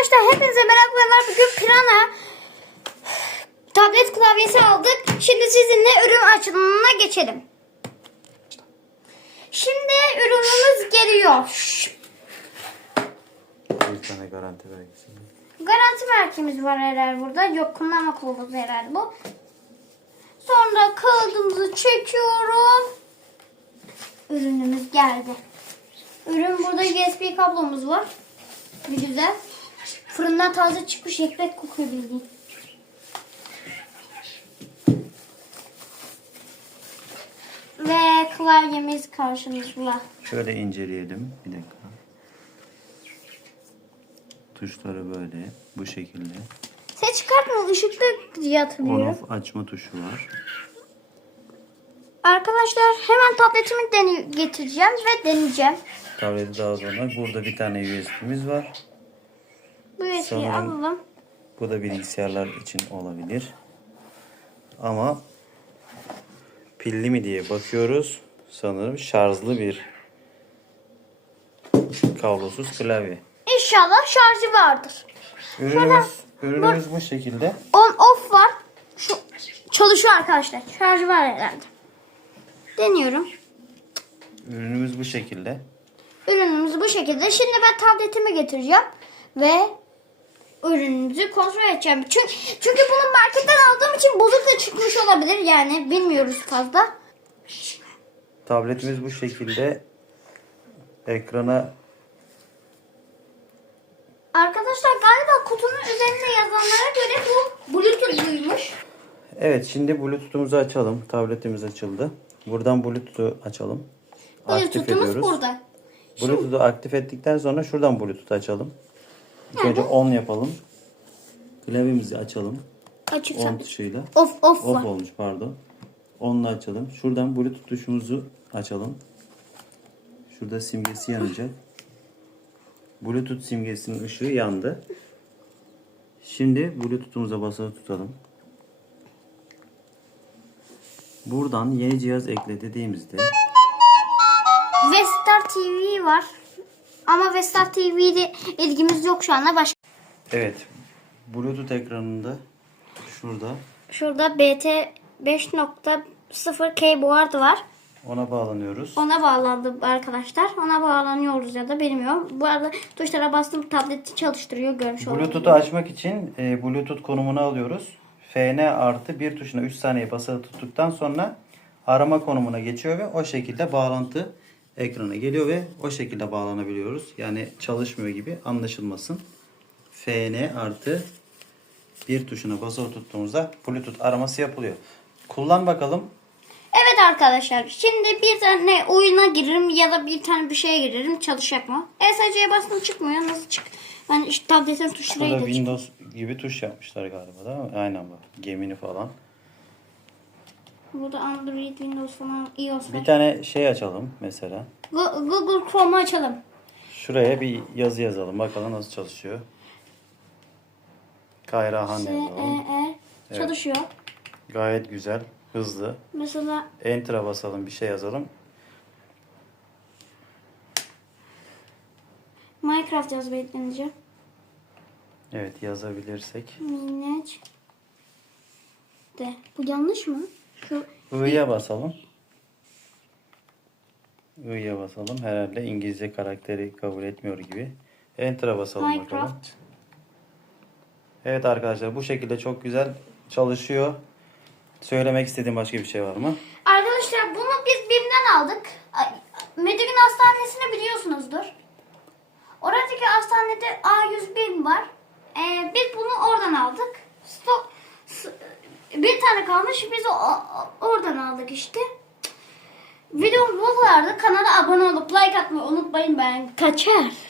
Arkadaşlar hepinize merhabalar. Bugün Pirana tablet klavyesi aldık. Şimdi sizinle ürün açılımına geçelim. Şimdi ürünümüz geliyor. Bir tane garanti belgesi. Garanti markimiz var herhalde burada. Yok kullanma kılavuzu herhalde bu. Sonra kağıdımızı çekiyorum. Ürünümüz geldi. Ürün burada USB kablomuz var. Bir güzel. Fırından taze çıkmış ekmek kokuyor bildiğin. Ve klavyemiz karşımızda. Şöyle inceleyelim. Bir dakika. Tuşları böyle. Bu şekilde. Ses çıkartma ışıklı diye On off açma tuşu var. Arkadaşlar hemen tabletimi getireceğim ve deneyeceğim. Tableti daha sonra. Burada bir tane USB'miz var. Bu USB'yi Sanırım- alalım. Bu da bilgisayarlar için olabilir. Ama pilli mi diye bakıyoruz. Sanırım şarjlı bir kablosuz klavye. İnşallah şarjı vardır. Ürünümüz, ürünümüz bu şekilde. On off var. Şu çalışıyor arkadaşlar. Şarjı var herhalde. Deniyorum. Ürünümüz bu şekilde. Ürünümüz bu şekilde. Şimdi ben tabletimi getireceğim ve ürünümüzü kontrol edeceğim. Çünkü çünkü bunu marketten aldığım için bozuk da çıkmış olabilir yani bilmiyoruz fazla. Tabletimiz bu şekilde. Ekrana Arkadaşlar galiba kutunun üzerinde yazanlara göre bu Bluetooth'luymuş. Evet şimdi Bluetooth'umuzu açalım. Tabletimiz açıldı. Buradan Bluetooth'u açalım. Aktif Bluetooth'umuz ediyoruz. burada. Bluetooth'u aktif ettikten sonra şuradan Bluetooth açalım. İlk önce on yapalım. Klavyemizi açalım. Açık On sabit. tuşuyla. Off off Off var. olmuş pardon. Onunla açalım. Şuradan Bluetooth tuşumuzu açalım. Şurada simgesi yanacak. Bluetooth simgesinin ışığı yandı. Şimdi Bluetooth'umuza basılı tutalım. Buradan yeni cihaz ekle dediğimizde Vestar TV var. Ama Vestar TV'de ilgimiz yok şu anda. Başka evet Bluetooth ekranında şurada Şurada BT 5.0 keyboard var. ona bağlanıyoruz. Ona bağlandı arkadaşlar. Ona bağlanıyoruz ya da bilmiyorum. Bu arada tuşlara bastım tableti çalıştırıyor görmüş olduğunuz Bluetooth'u açmak için e, Bluetooth konumunu alıyoruz. FN artı bir tuşuna 3 saniye basılı tuttuktan sonra arama konumuna geçiyor ve o şekilde bağlantı ekrana geliyor ve o şekilde bağlanabiliyoruz. Yani çalışmıyor gibi anlaşılmasın. FN artı bir tuşuna basılı tuttuğumuzda Bluetooth araması yapılıyor. Kullan bakalım. Evet arkadaşlar. Şimdi bir tane oyuna girerim ya da bir tane bir şeye girerim. Çalışacak mı? ESC'ye bastım çıkmıyor. Nasıl çık? Ben işte tabletin tuşlarıyla Burada çık. Windows gibi tuş yapmışlar galiba değil mi? Aynen bak. Gemini falan. Burada Android, Windows falan, iOS var. Bir tane şey açalım mesela. Google Chrome'u açalım. Şuraya bir yazı yazalım. Bakalım nasıl çalışıyor. Kayra Han S, E, yazalım. E, çalışıyor. Gayet güzel. Hızlı. Mesela Enter'a basalım. Bir şey yazalım. Minecraft yazmayı deneyeceğim. Evet yazabilirsek. Minnet. De. Bu yanlış mı? Şu I'ya basalım. I'ya basalım. Herhalde İngilizce karakteri kabul etmiyor gibi. Enter'a basalım bakalım. Minecraft. Evet arkadaşlar bu şekilde çok güzel çalışıyor. Söylemek istediğim başka bir şey var mı? Arkadaşlar bunu biz BİM'den aldık. Ay, Medigün Hastanesi'ni biliyorsunuzdur. Oradaki hastanede A100 BİM var. Ee, biz bunu oradan aldık. Stok, bir tane kalmış. Biz o, oradan aldık işte. Videom bu kadardı. Kanala abone olup like atmayı unutmayın. Ben kaçar.